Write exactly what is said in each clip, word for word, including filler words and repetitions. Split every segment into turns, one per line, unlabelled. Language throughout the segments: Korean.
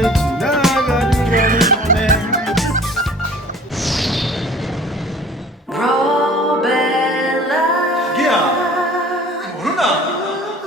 지나가는 거네. 자기야, 모르나?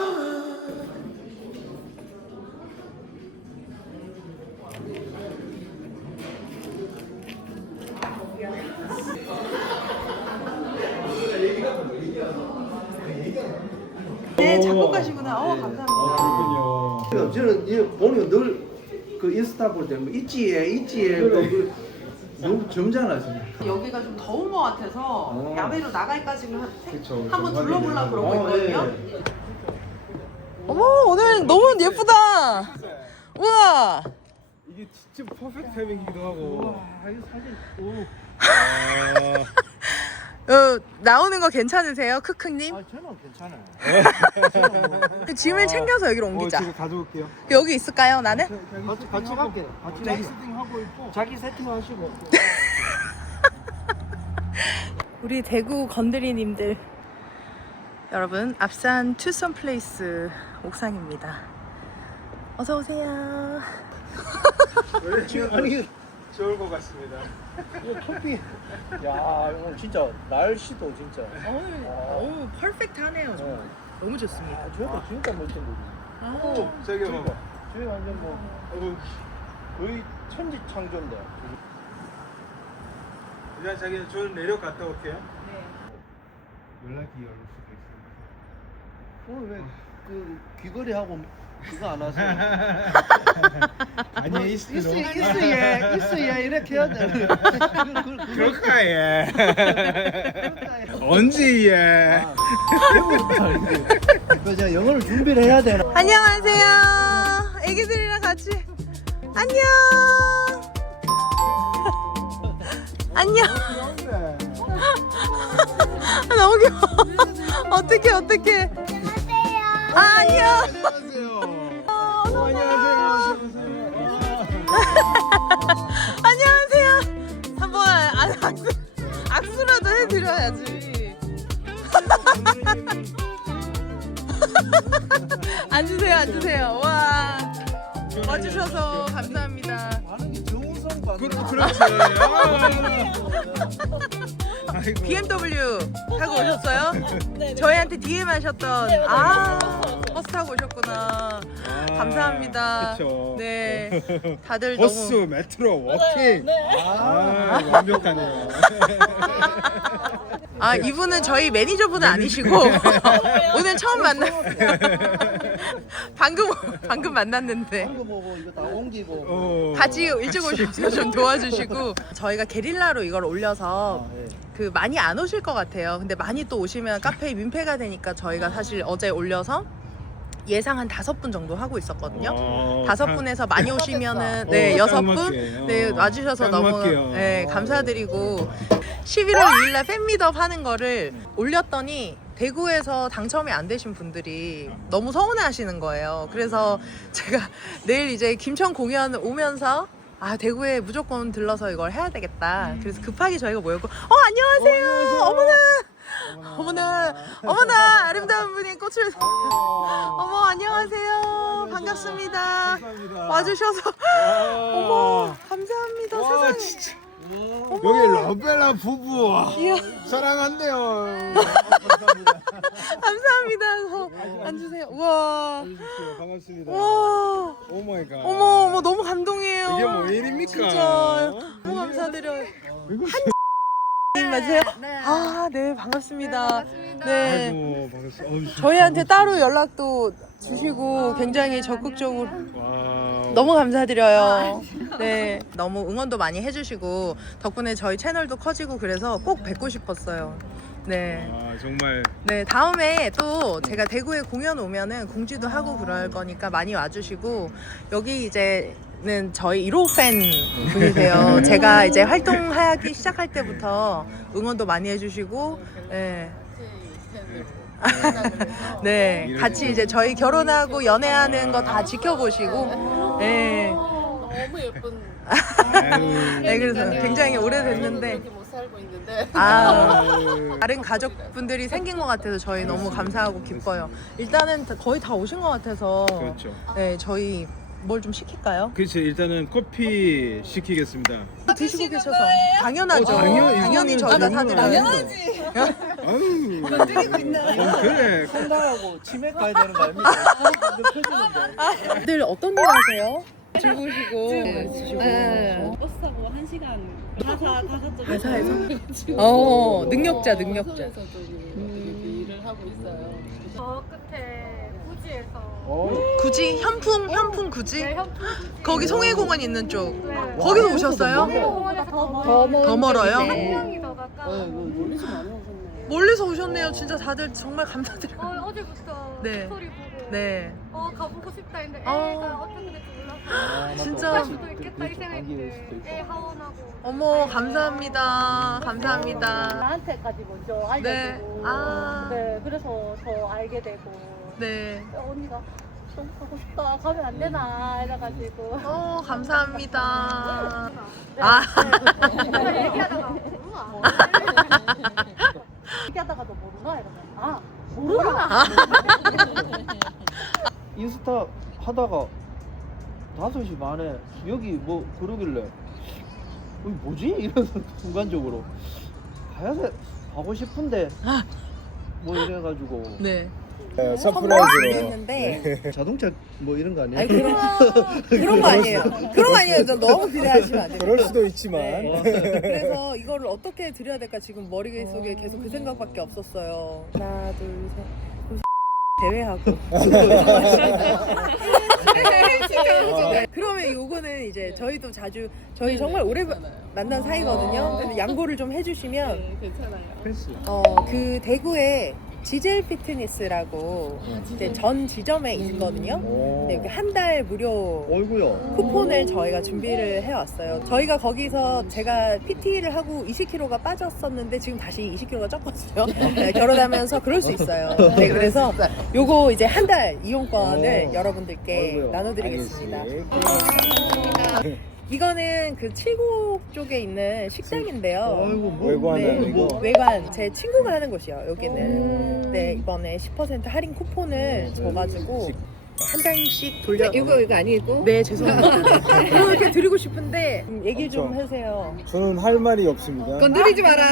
네, 작곡가시구나. 어, 감사합니다.
그렇군요.
저는 이 보면 늘그 인스타 볼 때 뭐 있지에 있지에 그 너무 점잖아 진짜.
여기가 좀 더운 것 같아서
어.
야외로 나갈까 지금 한-
그쵸,
한번
좀
둘러보려고 그러고
어,
있거든요.
예.
어머, 오늘 너무 예쁘다. 우와.
이게 진짜 퍼펙트 타이밍이기도 하고.
아 이거 사진 오.
아,
어, 나오는 거 괜찮으세요, 크크님?
아 저는 괜찮아요.
그 짐을 챙겨서 여기로
어,
옮기자.
지금 가져올게요.
여기 있을까요, 나는?
같이 같이 갈게. 같이
자기
갈게.
세팅하고 있고.
자기 세팅하시고.
우리 대구 건드리님들 여러분, 앞산 투썸 플레이스 옥상입니다. 어서 오세요.
아니
좋을 것 같습니다.
이거 커피. 야 오늘 진짜 날씨도 진짜.
어우, 어우, 퍼펙트하네요. 정말. 너무 좋습니다.
아 저도 진짜 멋진 거지.
아,
저기 뭐.
그러니까 저희 완전 뭐
어우,
거의 천지 창조인데.
일단 자기 저 내려 갔다 올게요.
네.
연락이 올 수도 있습니다.
오늘 왜그 귀걸이 하고 그거 안 하세요?
아니
있어
있어.
있어 예 있어 예 이렇게 해야 돼.
그럴까 예. 언제 예.
그 제가 영어를 준비를 해야 되나?
안녕하세요. 애기들이랑 같이. 안녕. 안녕. 아, 너무 귀여워. 어떡해, 어떡해. 아, 안녕.
안녕하세요. 어, 안녕하세요.
안녕하세요. 한번 안, 악수, 악수라도 해드려야지. 앉으세요, 앉으세요. 와, 와주셔서 감사합니다.
많은 게 정우성 봐.
그, 그렇지. 아. 아이고.
비엠더블유 타고 오셨어요? 저희한테 디엠 하셨던 아 버스 타고 오셨구나.
아,
감사합니다.
그쵸.
네, 다들
버스,
너무
메트로, 워킹. 아, 완벽하네요.
아 이분은 저희 매니저분은 아니시고 오늘 처음 만났어요. 방금 방금 만났는데
이거 보고 이거 다 옮기고.
어.
같이 일찍 오셔서 좀 도와주시고 저희가 게릴라로 이걸 올려서
아, 예.
그 많이 안 오실 것 같아요. 근데 많이 또 오시면 카페에 민폐가 되니까 저희가 사실 어제 올려서 예상 한 다섯 분 정도 하고 있었거든요.
어,
다섯
딱-
분에서 많이 오시면은
어,
네
딱
여섯
맞게.
분
어,
네 와주셔서
딱
너무
맞게요.
네
어.
감사드리고 십일월 이일날 팬미업 하는 거를 올렸더니 대구에서 당첨이 안 되신 분들이 너무 서운해하시는 거예요. 그래서 제가 내일 이제 김천 공연 오면서 아 대구에 무조건 들러서 이걸 해야 되겠다. 그래서 급하게 저희가 모였고 어 안녕하세요. 어머나. 어머나 어머나 아름다운 분이 꽃을 어머 안녕하세요. 반갑습니다.
감사합니다.
와주셔서
와.
어머 감사합니다.
와,
세상에.
진짜.
어머.
여기 러벨라 부부
이야.
사랑한대요.
감사합니다. 어, 앉으세요. 우와.
해주십시오. 반갑습니다.
와.
오 마이 갓.
어머 어머 너무 감동이에요.
이게 뭐 일입니까?
진짜 너무 감사드려요.
이거
님 맞으세요? 아, 네 반갑습니다. 네.
아이고 반갑습니다. 어우,
저희한테 따로 연락도 주시고 굉장히 적극적으로
와.
너무 감사드려요. 네, 너무 응원도 많이 해주시고 덕분에 저희 채널도 커지고 그래서 꼭 뵙고 싶었어요. 네.
아 정말
네, 다음에 또 제가 대구에 공연 오면은 공지도 하고 그럴 거니까 많이 와주시고 여기 이제는 저희 일 호 팬 분이세요. 제가 이제 활동하기 시작할 때부터 응원도 많이 해주시고, 네. 네, 같이 이제 저희 결혼하고 연애하는 거 다 지켜보시고, 네.
너무 예쁜.
아유.
네, 그래서 굉장히 오래됐는데.
이렇게 못 살고 있는데.
아, 다른 가족분들이 생긴 것 같아서 저희 너무 감사하고 기뻐요. 일단은 다- 거의 다 오신 것 같아서
그렇죠.
네 저희 뭘 좀 시킬까요?
그렇지 일단은 커피 시키겠습니다.
드시고 계셔서 당연하죠.
어, 당연-
당연히
이거는
저희가
당연하지.
사드려요.
아유. 건드리고 있나요? 어, 그래.
한달하고 치맥 가야 되는 거 아닙니까?
다들 어떤 일 하세요? 즐거우시고.
네. 버스 타고 한 시간 가사 가사 쪽
회사에서? 어, 능력자, 능력자.
에서 저기 일을 하고 있어요.
저 끝에 구지에서
어?
굳이 현풍, 현풍 굳이?
네, 현풍
거기 송해공원 있는 쪽.
네.
거기서 오셨어요?
공원에서 더 멀-
더 멀어요?
한 명이 더 가까워.
멀리서 많이 오셨네.
멀리서 오셨네요. 진짜 다들 정말 감사드려요.
어, 어제부터
네.
스토리 보고
네.
어 가보고 싶다 했는데
어.
애가 어떻게 될지 몰라서
진짜.
갈 수도 있겠다 이 생각했는데 애 하원하고
어머, 감사합니다. 감사합니다.
나한테까지 먼저 알려주고
네. 아.
네, 그래서 더 알게 되고
네.
언니가 너무 가고 싶다 가면 안 되나 이래가지고
어, 감사합니다.
네,
아.
네. 얘기하다가 모르나 얘기하다가도 모르나 이러면 아 모르나
인스타 하다가 다섯 시 반에 여기 뭐 그러길래 어, 뭐지? 이러면서 순간적으로 가야 돼 가고 싶은데 뭐 이래가지고
네.
서프라이즈로.
했는데
자동차 뭐 이런 거 아니에요?
아니 그런 그런 거 아니에요. 그런 거 아니에요. 저 너무 기대하시면 안 돼요.
그럴 수도 있지만.
네. 그래서 이거를 어떻게 드려야 될까 지금 머릿속에 계속 그 생각밖에 없었어요. 하나, 둘, 셋. 대회하고. 그러면 요거는 이제 저희도 자주 저희 정말 오래 만난 사이거든요. 그래서 양보를 좀 해주시면
네, 괜찮아요.
패스.
어 그 대구에 지젤 피트니스라고 이제 전 지점에 있거든요. 네, 여기 한 달 무료
어이구야.
쿠폰을 저희가 준비를 해왔어요. 저희가 거기서 제가 피티를 하고 이십 킬로그램가 빠졌었는데 지금 다시 이십 킬로그램가 쪘거든요. 네, 결혼하면서 그럴 수 있어요. 네, 그래서 요거 이제 한 달 이용권을
오.
여러분들께
어이구야.
나눠드리겠습니다.
알겠습니다.
네. 이거는 그 칠곡 쪽에 있는 식당인데요.
아이고 뭐
외관은
네,
이거.
외관 제 친구가 하는 곳이요. 여기는 네 이번에 십 퍼센트 할인 쿠폰을 줘가지고 한 장씩 돌려.
이거 이거 아니고?
네 죄송합니다. 그럼 이렇게 드리고 싶은데 음, 얘기 좀
없죠.
해주세요.
저는 할 말이 없습니다.
건드리지 마라.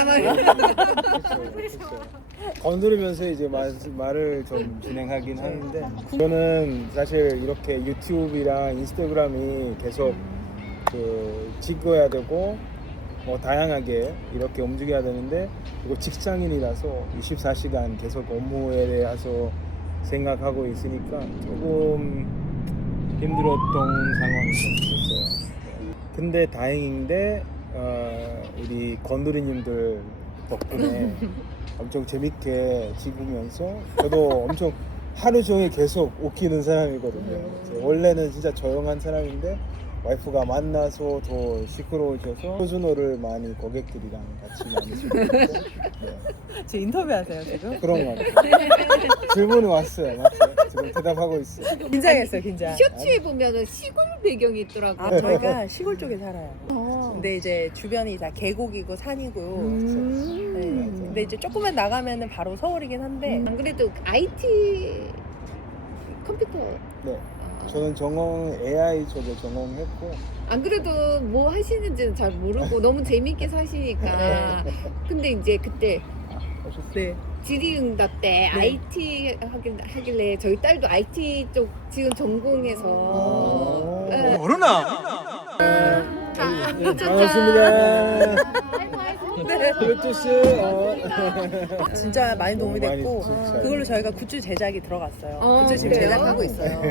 건드리면서 이제 말, 말을 좀 진행하긴 하는데 저는 사실 이렇게 유튜브랑 인스타그램이 계속 그 찍어야 되고 뭐 다양하게 이렇게 움직여야 되는데 그리고 직장인이라서 이십사 시간 계속 업무에 대해서 생각하고 있으니까 조금 힘들었던 상황이 있었어요. 근데 다행인데 어, 우리 건드리님들 덕분에 엄청 재밌게 찍으면서 저도 엄청 하루 종일 계속 웃기는 사람이거든요. 원래는 진짜 조용한 사람인데 와이프가 만나서 더 시끄러워져서 표준어를 많이 고객들이랑 같이 많이 쓰고 있고 네.
지금 인터뷰하세요 지금?
그런 거 같아요. 질문이 왔어요. 맞죠? 지금 대답하고 있어요.
긴장했어요 긴장.
셔츠에 보면은 시골 배경이 있더라고.
아 저희가 시골 쪽에 살아요. 근데 이제 주변이 다 계곡이고 산이고. 네. 근데 이제 조금만 나가면은 바로 서울이긴 한데.
안 그래도 아이티 컴퓨터
네. 저는 전공 에이아이 쪽에 전공했고
안 그래도 뭐 하시는지는 잘 모르고 너무 재밌게 사시니까 근데 이제 그때
네.
질의응답 때 아이티 하길, 하길래 저희 딸도 아이티 쪽 지금 전공해서 네.
모르나?
아,
반갑습니다.
네.
블루투스 어.
진짜 많이 도움이
많이
됐고
진짜.
그걸로 저희가 굿즈 제작이 들어갔어요.
어,
굿즈 지금
그래요?
제작하고 있어요.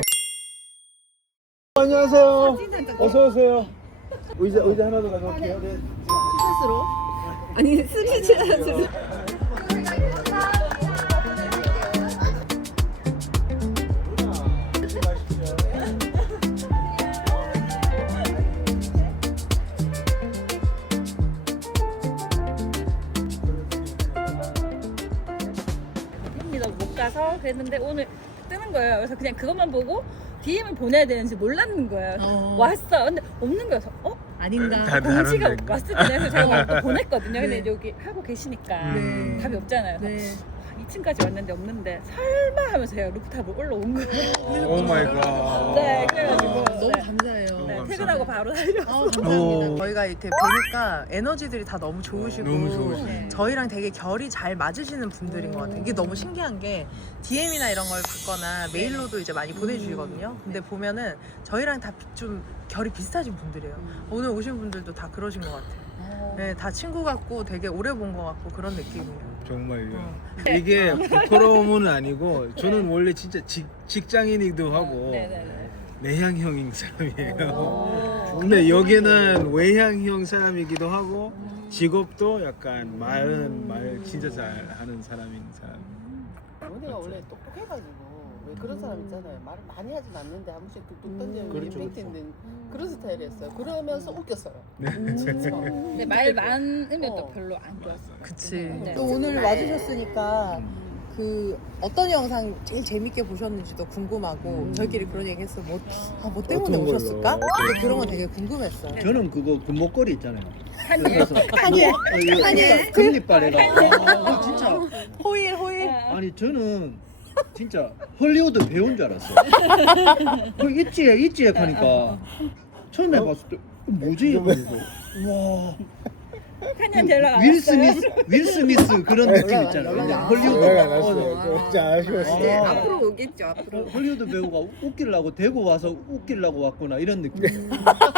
안녕하세요. 어서 오세요. 의자 의자 하나 더 가져올게요. 네.
티셔츠로 아니 스리치라스로
입니다 못 가서 그랬는데 오늘 뜨는 거예요. 그래서 그냥 그것만 보고 디엠을 보내야 되는지 몰랐는 거예요.
어.
왔어. 근데 없는 거여서 어?
아닌가?
다
공지가
다른데.
왔을 때 그래서 제가 또 보냈거든요. 근데
네.
여기 하고 계시니까
음.
답이 없잖아요.
네.
아, 이 층까지 왔는데 없는데 설마 하면서 제가 루프탑을 올라온 거예요.
오 마이 갓.
네, 그래가지고
너무
네.
감사해요.
네,
감사합니다.
퇴근하고 바로 달려.
아, 감사합니다.
오.
저희가 이렇게 뵈니까 에너지들이 다 너무 좋으시고
너무 좋으시네.
저희랑 되게 결이 잘 맞으시는 분들인 것 같아요. 이게 너무 신기한 게 디엠이나 이런 걸 받거나 메일로도 이제 많이 보내주시거든요. 근데 보면은 저희랑 다 좀 결이 비슷하신 분들이에요. 오늘 오신 분들도 다 그러신 것 같아요. 네, 다 친구 같고 되게 오래 본 것 같고 그런 느낌이에요.
정말요.
어.
이게 부끄러움은 아니고 저는 원래 진짜 직, 직장인이기도 하고
네네네.
내향형인 사람이에요. 근데 여기는 외향형 사람이기도 하고 직업도 약간 말은 말 진짜 잘하는 사람인 사람.
언니가 원래 똑똑해가지고 왜 그런 사람 있잖아요. 말을 많이 하진 않는데 한 번씩 뚝뚝 던지는
그렇죠,
임팩트 있는 그런 스타일이었어요. 그러면서 웃겼어요.
네.
근데 말 많으면 또
어.
별로 안 좋았어요.
그치.
네.
또 오늘 와주셨으니까 그 어떤 영상 제일 재밌게 보셨는지도 궁금하고 저희끼리 그런 얘기 했어. 뭐, 아, 뭐 때문에
어떤
오셨을까?
걸로?
근데 그런 건 되게 궁금했어요.
저는 그거 그 목걸이 있잖아요.
한일.
한일.
한일.
금리빨에가. 아, 진짜.
호일 호일.
아니 저는 진짜 헐리우드 배우인 줄 알았어요. 그 있지에 있지에 가니까 처음에 봤을 때 어, 뭐지? 이러면서 와.
한년 데려
윌 스미스, 윌 스미스 그런 느낌
연락
있잖아요.
안
그냥
왔어요.
헐리우드.
연락 안
어,
왔어요. 저 진짜 아쉬웠어요.
네,
아.
앞으로 오겠죠. 앞으로.
어, 헐리우드 배우가 웃기려고 대구 와서 웃기려고 왔구나 이런 느낌.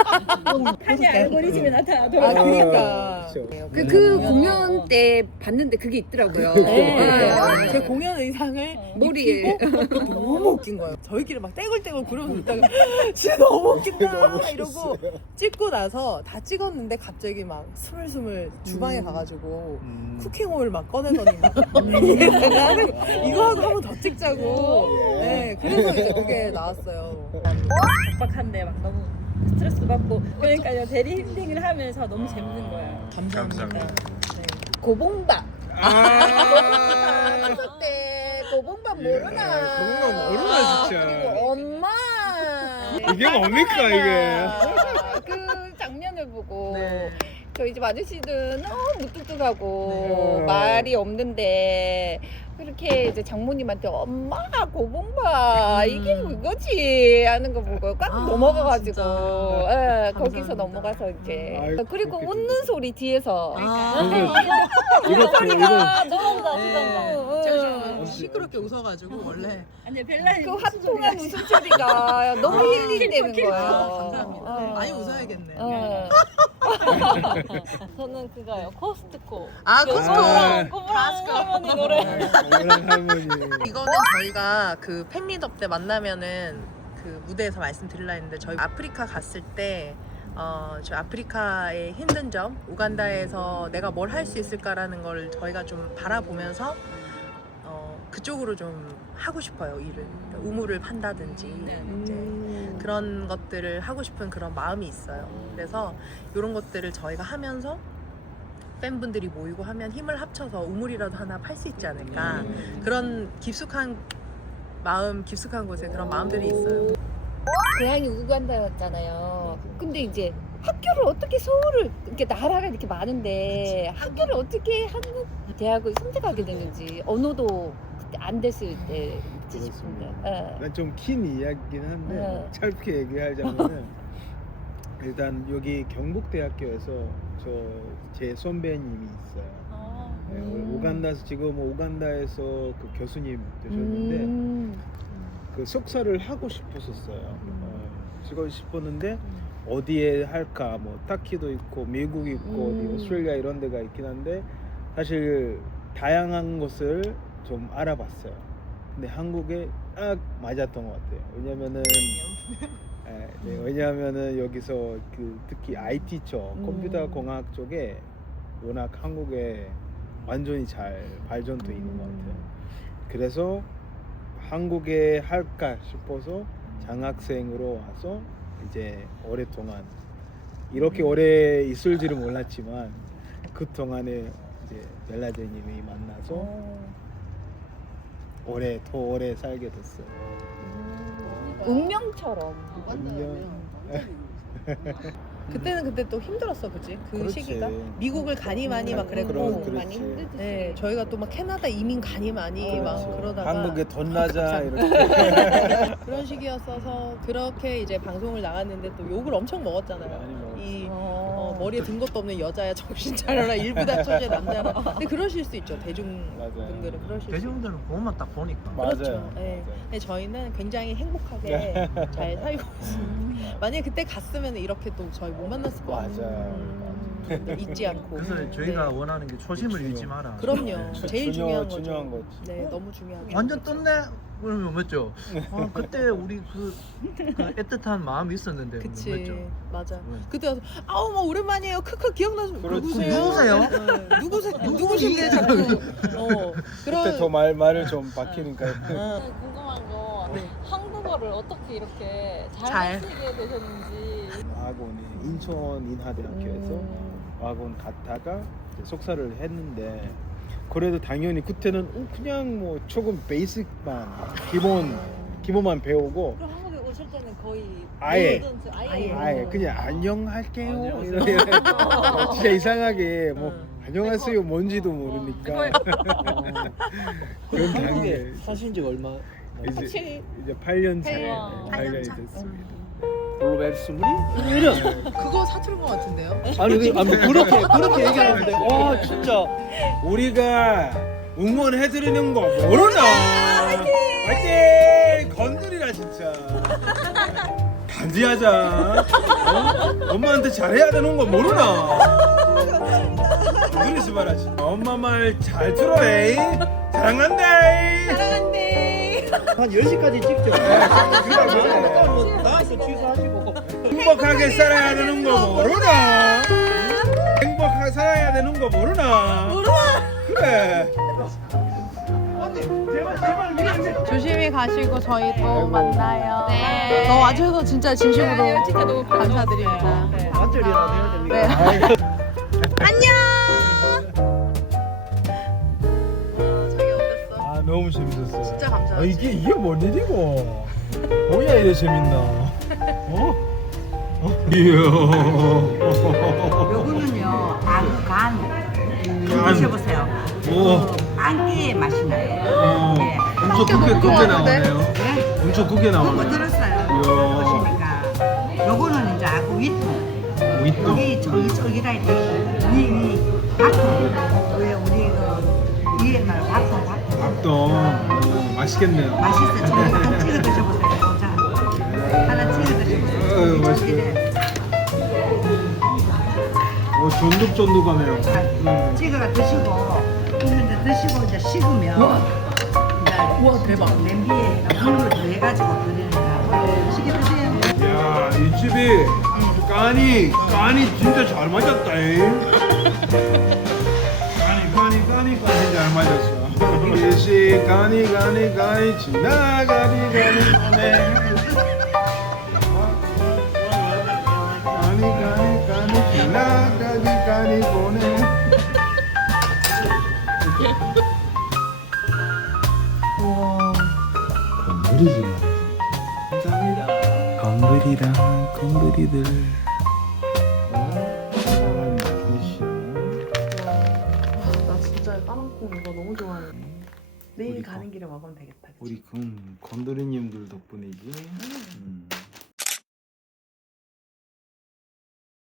한일 알고리즘이 나타나더라고요.
아 그러니까.
그렇죠.
그, 그 공연 때 봤는데 그게 있더라고요.
네. 제 공연 의상을
머리에.
입히고 너무 웃긴 거예요. 저희끼리 막 떼굴떼굴 구르고 있다가 진짜 너무 웃긴다
너무
이러고 찍고 나서 다 찍었는데 갑자기 막 스물스물 주방에 가가지고
음.
쿠킹오일 막 꺼내더니 막 얘네가 하는 거, 이거 하고 한 번 더 찍자고. 네, 그래서 이제 그게 나왔어요.
빡빡한데 막 너무 스트레스 받고 그러니까요 대리 힐링을 하면서 너무 재밌는 거예요.
감사합니다.
고봉밥.
아.
추석 때 고봉밥 모르나?
고봉밥 모르나, 진짜.
그리고 엄마.
이게 뭡니까 이게?
그 장면을 보고
네.
저희 집 아저씨는 너무 무뚝뚝하고
네.
말이 없는데 그렇게 이제 장모님한테 엄마 고봉밥 이게 그거지 하는 거 보고 꽉
아,
넘어가가지고
진짜.
예,
감사합니다.
거기서 넘어가서 이제
아이고,
그리고
그렇게
웃는 소리 뒤에서
이거 이거 이거
아 너무다
네.
진짜.
제가 좀 시끄럽게 웃어가지고 원래.
아니 벨라님
그 화통한 웃음소리가 너무 힐링되는
킬퍼, 킬퍼.
거예요.
아, 감사합니다.
어.
많이 웃어야겠네.
어.
저는 그거요. 코스트코.
아,
그
코스코.
꼬부랑 꼬부랑 할머니 노래.
오랑 할머니.
이거는 저희가 그 팬미업 때 만나면은 그 무대에서 말씀드리려 했는데 저희 아프리카 갔을 때 어, 저 아프리카의 힘든 점, 우간다에서 내가 뭘 할 수 있을까라는 걸 저희가 좀 바라보면서 어, 그쪽으로 좀 하고 싶어요, 일을. 우물을 판다든지 이제 그런 것들을 하고 싶은 그런 마음이 있어요. 그래서 이런 것들을 저희가 하면서 팬분들이 모이고 하면 힘을 합쳐서 우물이라도 하나 팔 수 있지 않을까. 그런 깊숙한 마음, 깊숙한 곳에 그런 마음들이 있어요.
고향이 우간다였잖아요. 근데 이제 학교를 어떻게 서울을 이렇게 나라가 이렇게 많은데 학교를 어떻게 한국 대학을 선택하게 됐는지 언어도 그때 안 됐을 때지 싶은데. 예.
난 좀 긴 이야기긴 한데
네.
짧게 얘기하자면은 일단 여기 경북대학교에서 저 제 선배님이 있어요. 네,
음.
우간다에서 지금 우간다에서 그 교수님 되셨는데
음.
그 석사를 하고 싶었었어요. 어, 하고 싶었는데 어디에 할까 뭐 타키도 있고 미국 있고
음.
어디 오스트레일리아 이런 데가 있긴 한데 사실 다양한 것을 좀 알아봤어요. 근데 한국에 딱 맞았던 것 같아요. 왜냐면은 예, 네, 왜냐하면은 여기서 그 특히 아이티 쪽
음.
컴퓨터 공학 쪽에 워낙 한국에 완전히 잘 발전돼 있는 것 같아요. 그래서 한국에 할까 싶어서 장학생으로 와서 이제 오랫동안 이렇게 오래 있을 줄은 몰랐지만 그 동안에 이제 벨라제님이 만나서 오래 더 오래 살게 됐어요.
운명처럼.
운명.
그때는 그때 또 힘들었어, 그지? 그
그렇지.
시기가 미국을 가니 많이 막 그랬고,
그런- 그렇지.
많이 힘들지.
네, 저희가 또 막 캐나다 이민 가니 많이 막
그렇지.
그러다가
한국에 돈 나자
감사합니다.
이렇게
그런 시기였어서 그렇게 이제 방송을 나갔는데 또 욕을 엄청 먹었잖아요.
많이 먹었지.
이 어, 머리에 든 것도 없는 여자야 정신 차려라 일부다 처제 남자라. 근데 그러실 수 있죠, 대중분들은 그러실 수 있죠.
대중들은 그것만 딱 보니까.
그렇죠.
맞아요.
네.
맞아요.
근데 저희는 굉장히 행복하게 잘 살고 있습니다. 만약에 그때 갔으면 이렇게 또 저희 못 만났을 것 같아요.
맞아요.
음, 근데 잊지 않고.
그래서 저희가
네.
원하는 게 초심을
중요.
잃지 마라.
그럼요.
주-
제일
중요-
중요한 거죠.
중요한 거지.
네, 너무 중요하죠.
완전 떴네. 그러면 맞죠? 아, 그때 우리 그, 그 애틋한 마음이 있었는데
그치.
맞죠?
맞아.
네.
그때 와서 아우 뭐 오랜만이에요. 크크 기억나죠?
그렇지.
누구세요?
누구세요?
네. 누구세요? 누구신데 자꾸. 어. 그런.
그때 더 말 말을 좀 바뀌니까.
어.
궁금한 거
네.
한국어를 어떻게 이렇게 잘,
잘.
하시게 되셨는지.
와곤이 인천 인하대학교에서
음.
와곤 갔다가 이제 속사를 했는데 그래도 당연히 그때는 어, 그냥 뭐 조금 베이직만 기본 기본만 배우고
그럼 한국에 오실 때는 거의
아예.
모든 저- 아예,
아예.
아예 그냥 안녕할게요
안녕하세요.
이렇게 진짜 이상하게 뭐
음.
안녕하세요 뭔지도 모르니까 그런
한국에
단계
사신 지 얼마?
이제
칠-
이제 팔 년 차,
와.
팔 년이 됐습니다.
블루베리 우리 이런.
그거 사투른 것 같은데요?
아니 그 아니 그렇게 그렇게 얘기하는데 와 진짜
우리가 응원해드리는 거 모르나? 화이팅! 건드리라 진짜. 단지하자. 어? 엄마한테 잘해야 되는 거 모르나? 건드리지 마라 진짜. 엄마 말 잘 들어해. 사랑한다.
사랑한대.
한 열 시까지 찍죠.
그래.
뭐 나와서 취소하시고.
행복하게 살아야 되는 거 모르나? 행복하게 살아야 되는 거 모르나? 모르나? 그래.
조심히 가시고 저희 또
아이고.
만나요.
네.
너 와주셔서 진짜 진심으로
진짜 너무
감사드립니다.
네.
완전이라도 해야 됩니다.
네.
아이고.
안녕. 자기 어땠어?
아 너무 재밌었어.
진짜
아,
감사하지.
이게 이게 뭔 일이고? 뭐야 이래 재밌나? 어? 어? 이야.
요거는요 아구 간
간.
드셔보세요.
오.
안개 맛이 나요.
어.
예.
엄청 크게 크게
궁금한데?
나오네요.
네?
엄청 크게
그거
나오네.
들었어요. 보시니까 요거는 이제 아구 윗통.
윗도.
여기 쫄깃쫄깃할 때 위위 밥통. 왜 우리 그 위에 말 밥통 밥통.
밥도 어, 맛있겠네요.
맛있어요. 저기 한 찍어 드셔보세요. 자 하나 찍어
아유,
드셔보세요. 쫄깃쫄깃해.
어, 쫀득쫀득하네요.
자,
음.
찍어가 드시고 이제 드시고 이제 식으면 이제
우와 대박.
냄비에 물을 더해가지고 드리는 거야. 맛있게 드세요.
야, 이 집이 간이 간이 진짜 잘 맞았다. 잉. 간이 간이 간이 간이 잘 맞았어. 이 시간이 간이 간이 지나가니 간이 보내. 간이 간이 간이 지나가니 간이 보내. 건드리지 마. 감사합니다. 건드리다 건드리들.
나 진짜 까망콩 이거 너무 좋아해. 내일
우리
가는
거.
길에 먹으면 되겠다. 그치?
우리 건 건드리님들 덕분이지. 음.